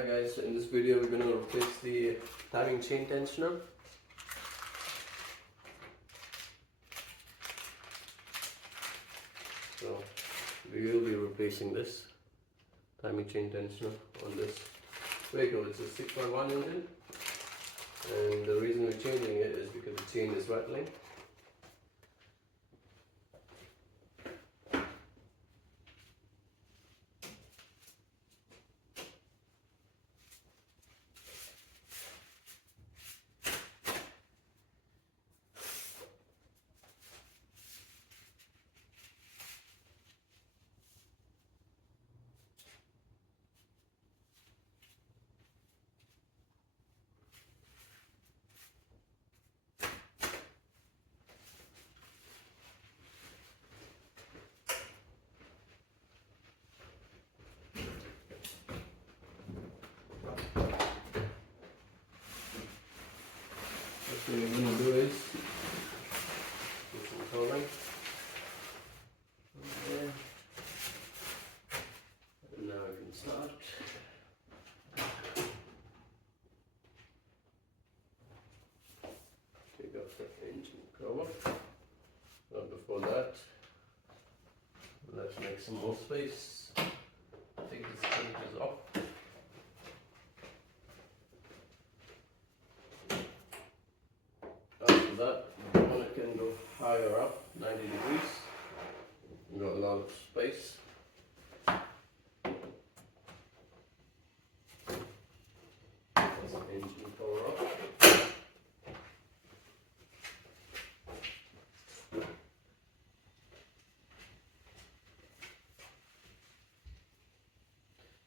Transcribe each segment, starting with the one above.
Hi guys, in this video we're going to replace the timing chain tensioner. So we will be replacing this timing chain tensioner on this vehicle. It's a 6.1 engine, and the reason we're changing it is because the chain is rattling. What we're going to do is put some coloring there, and now we can start. Take off the engine cover, but before that let's make some more space. Take the splinters off. After that, the one can go higher up, 90 degrees. We've got a lot of space. That's the engine cover off.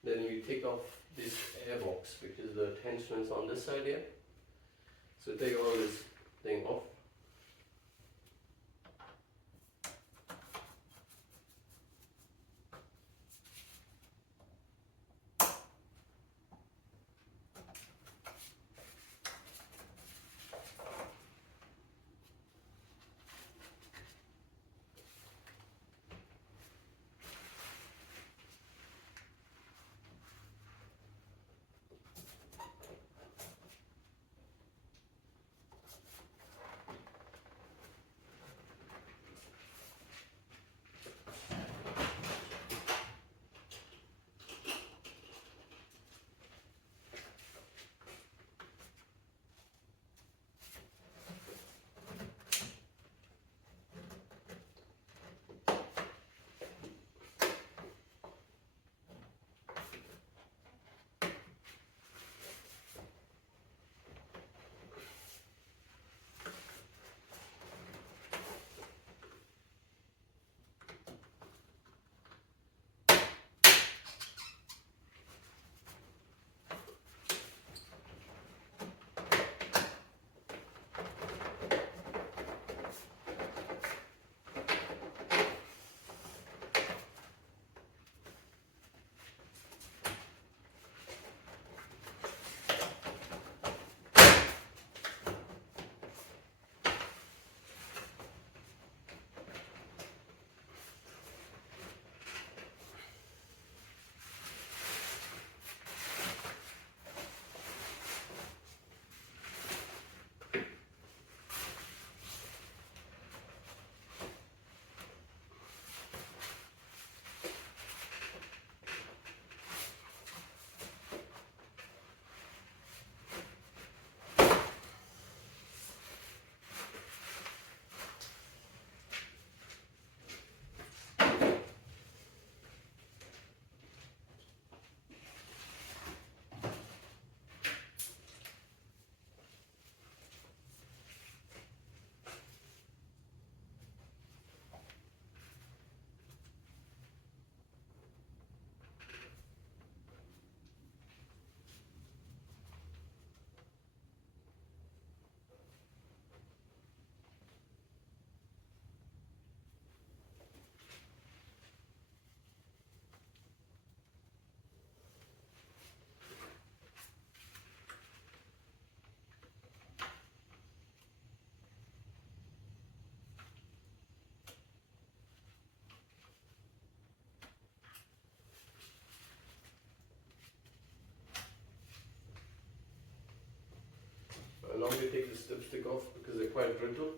Then you take off this airbox because the tension is on this side here. So take all this thing off. longer take the dipstick off because they're quite brittle.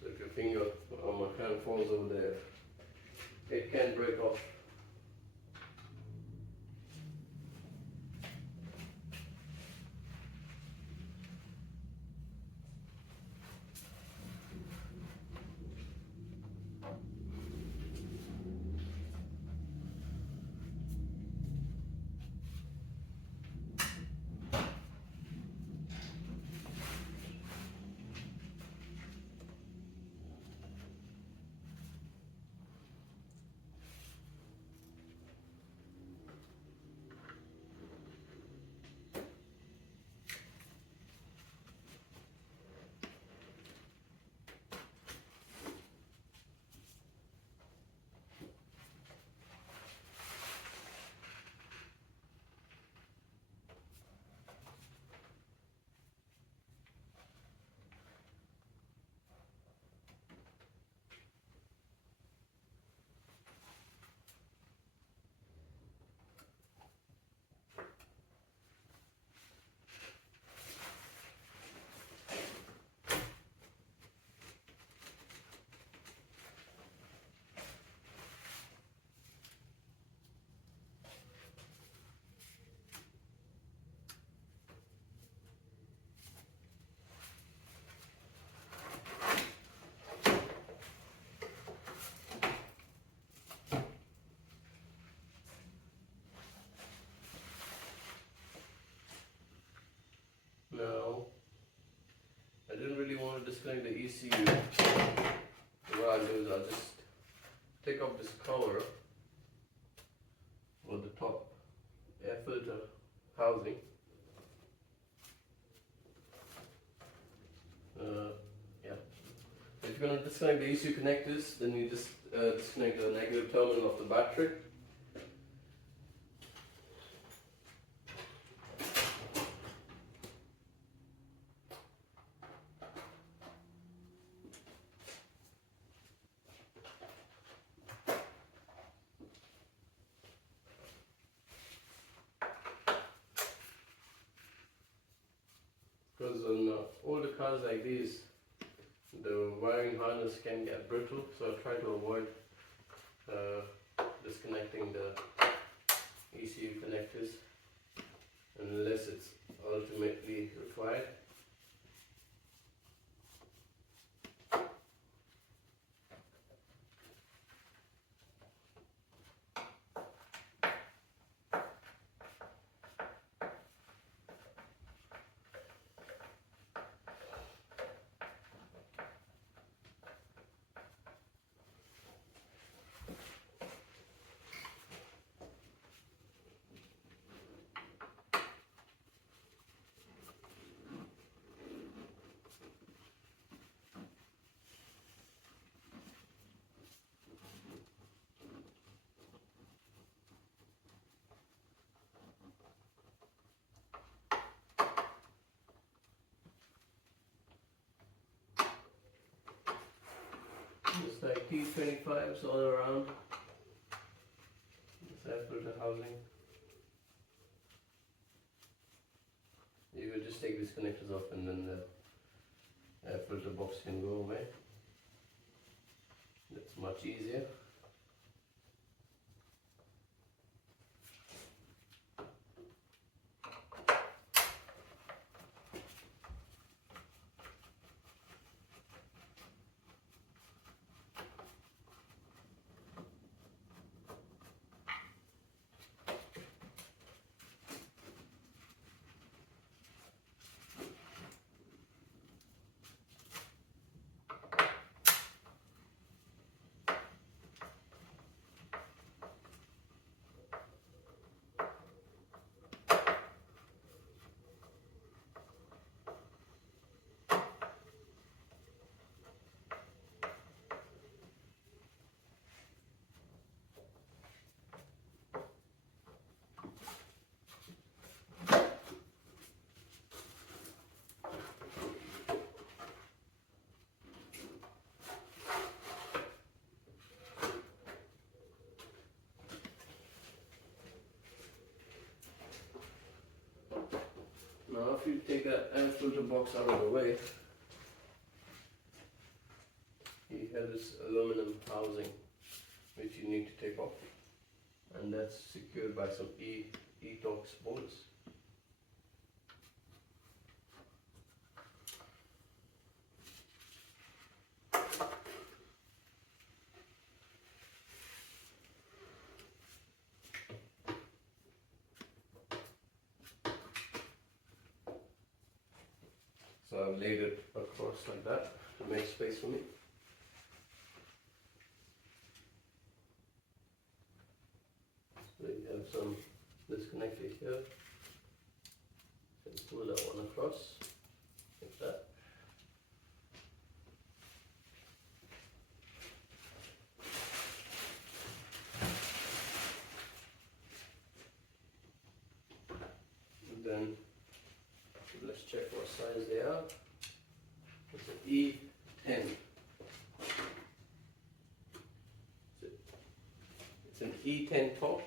So if your finger or my hand falls over there, it can break off. Now, I didn't really want to disconnect the ECU. So what I'll do is I'll just take off this cover or the top air filter housing. Yeah. If you're going to disconnect the ECU connectors, then you just disconnect the negative terminal of the battery. Because on older cars like these, the wiring harness can get brittle, so I try to avoid disconnecting the ECU connectors unless it's ultimately required. Just like T25s all around. This air filter housing. You would just take these connectors off and then the air filter box can go away. That's much easier. you take that air filter box out of the way, you have this aluminum housing which you need to take off, and that's secured by some E-Torx bolts. So I've laid it across like that to make space for me. So you have some disconnected here. So pull that one across like that. And then let's check what size they are. It's an E10. It's an E10 Torx.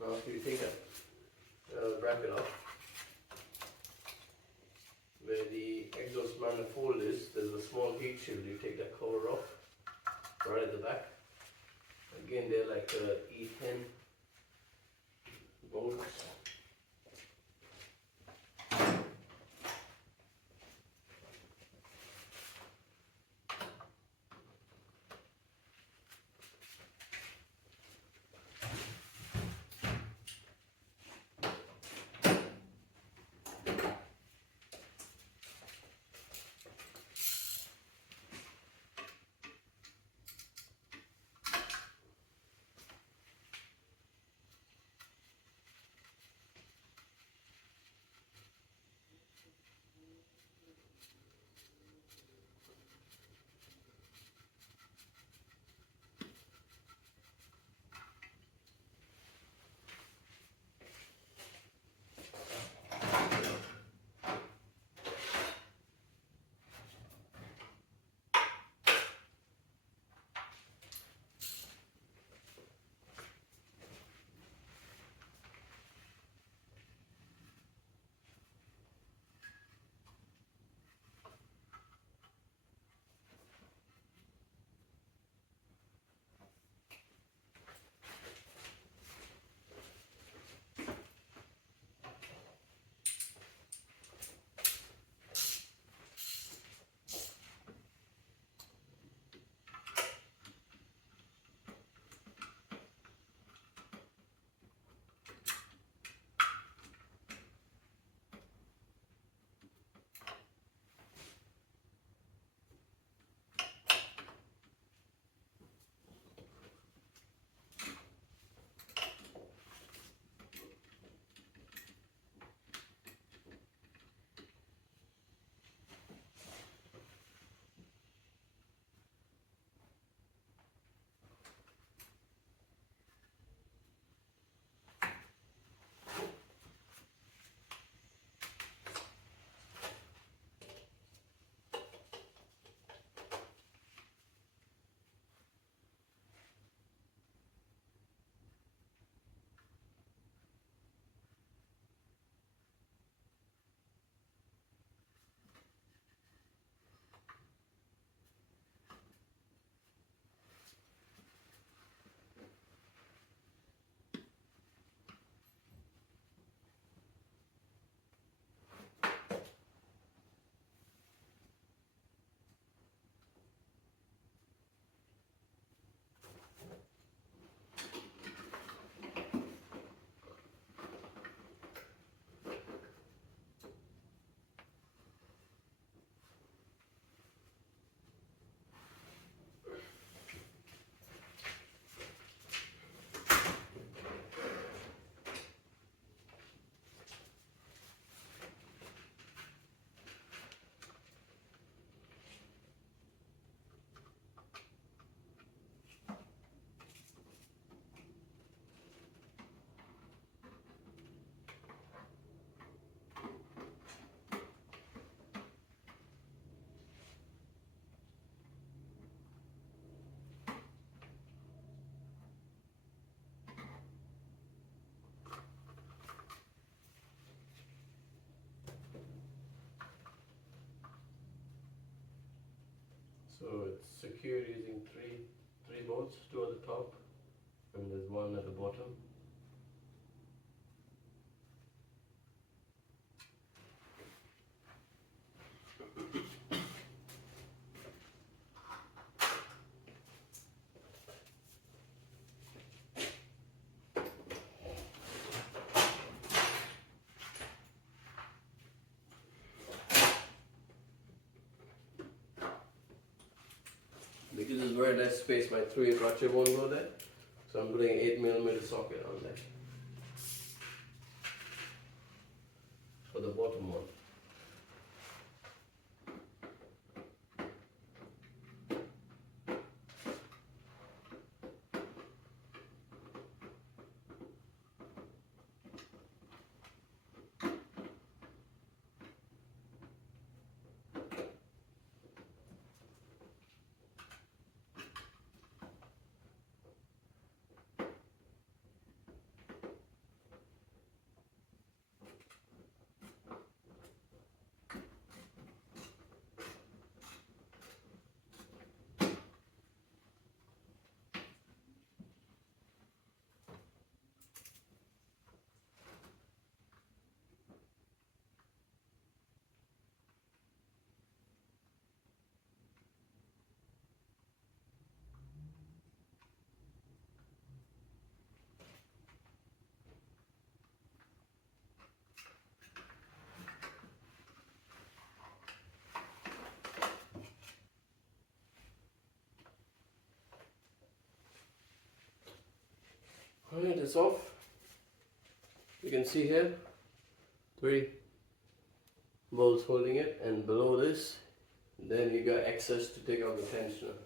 Now if you take a bracket off, where the exhaust manifold is, there's a small heat shield. You take that cover off, right at the back. Again, they're like E10 bolts. So it's secured using three bolts, two at the top and there's one at the bottom. Because this is very less space, my 3/8 ratchet won't go there. So I'm putting 8mm socket on there. For the bottom one. Alright, it's off. You can see here 3 bolts holding it, and below this then you got access to take out the tensioner.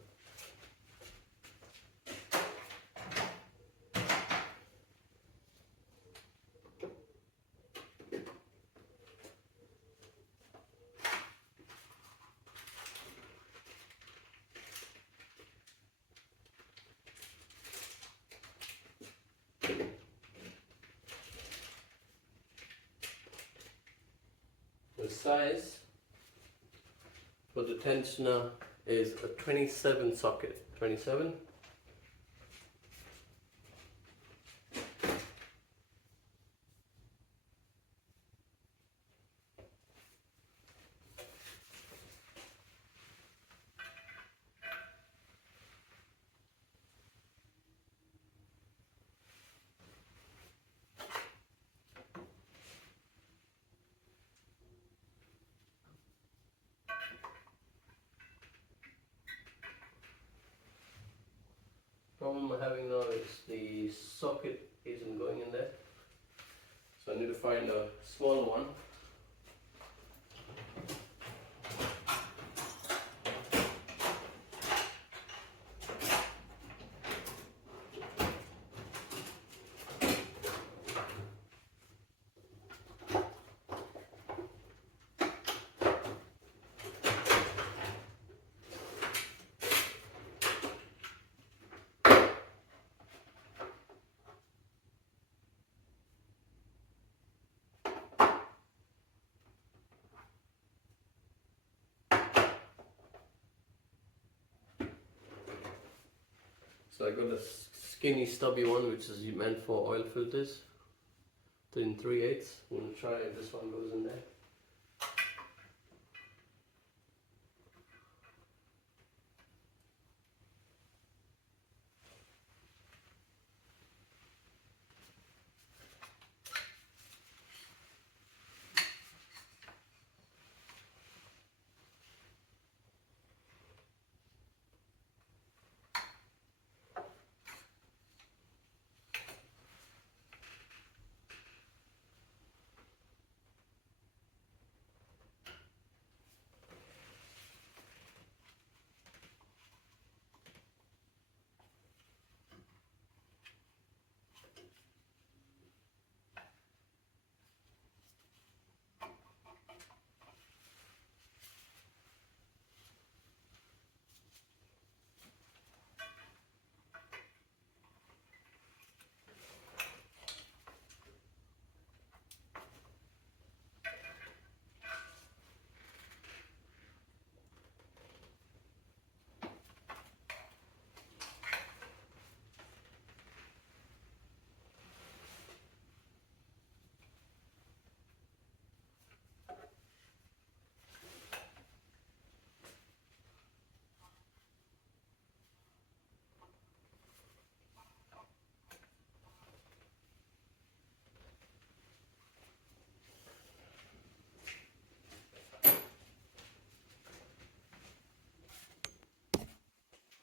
The size for the tensioner is a 27 socket. 27. Problem I'm having now is the socket isn't going in there, so I need to find a smaller one. So I got a skinny stubby one which is meant for oil filters, in 3/8. I'm going to try if this one goes in there.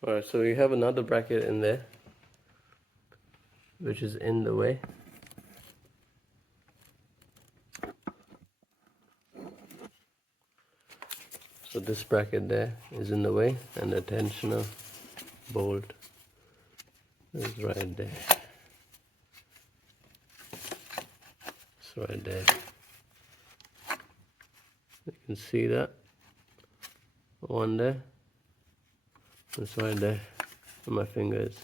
Alright, so we have another bracket in there which is in the way. So this bracket there is in the way, and the tensioner bolt is right there. It's right there. You can see that one there. It's right there on my fingers.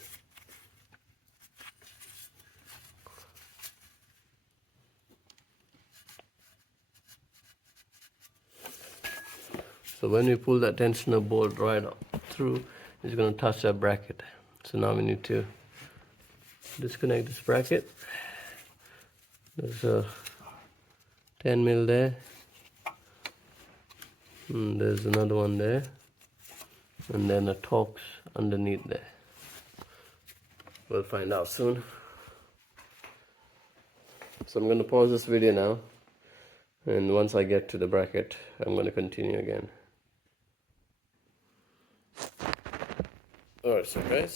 So when we pull that tensioner bolt right up through, it's going to touch that bracket. So now we need to disconnect this bracket. There's a 10 mil there, and there's another one there, and then a Torx underneath there. We'll find out soon. So I'm going to pause this video now, and once I get to the bracket, I'm going to continue again. Alright, so guys,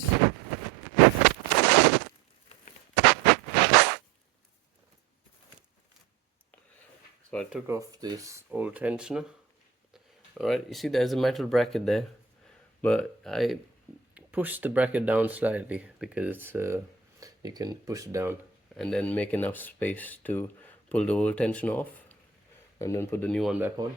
so I took off this old tensioner. Alright, you see there's a metal bracket there, but I pushed the bracket down slightly because you can push it down and then make enough space to pull the old tensioner off and then put the new one back on.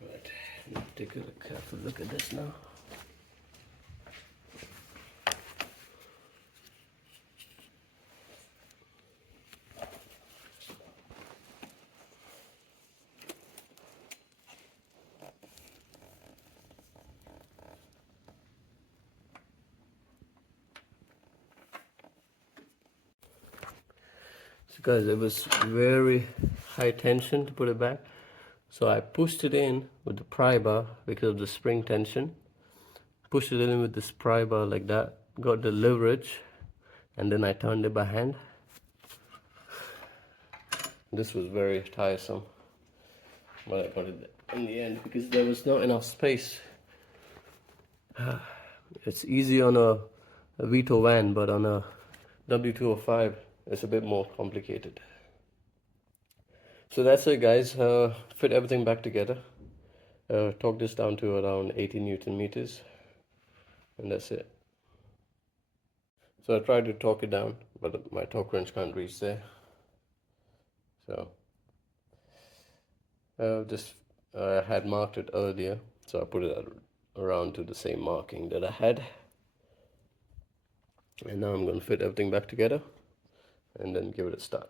Right, take a careful look at this now. Guys, it was very high tension to put it back, so I pushed it in with the pry bar because of the spring tension. Pushed it in with this pry bar like that, got the leverage, and then I turned it by hand. This was very tiresome, but I got it in the end because there was not enough space. It's easy on a Vito van, but on a W205 it's a bit more complicated. So that's it, guys. Fit everything back together. Torque this down to around 80 Newton meters, and that's it. So I tried to torque it down, but my torque wrench can't reach there. So just I had marked it earlier, so I put it around to the same marking that I had. And now I'm going to fit everything back together and then give it a start.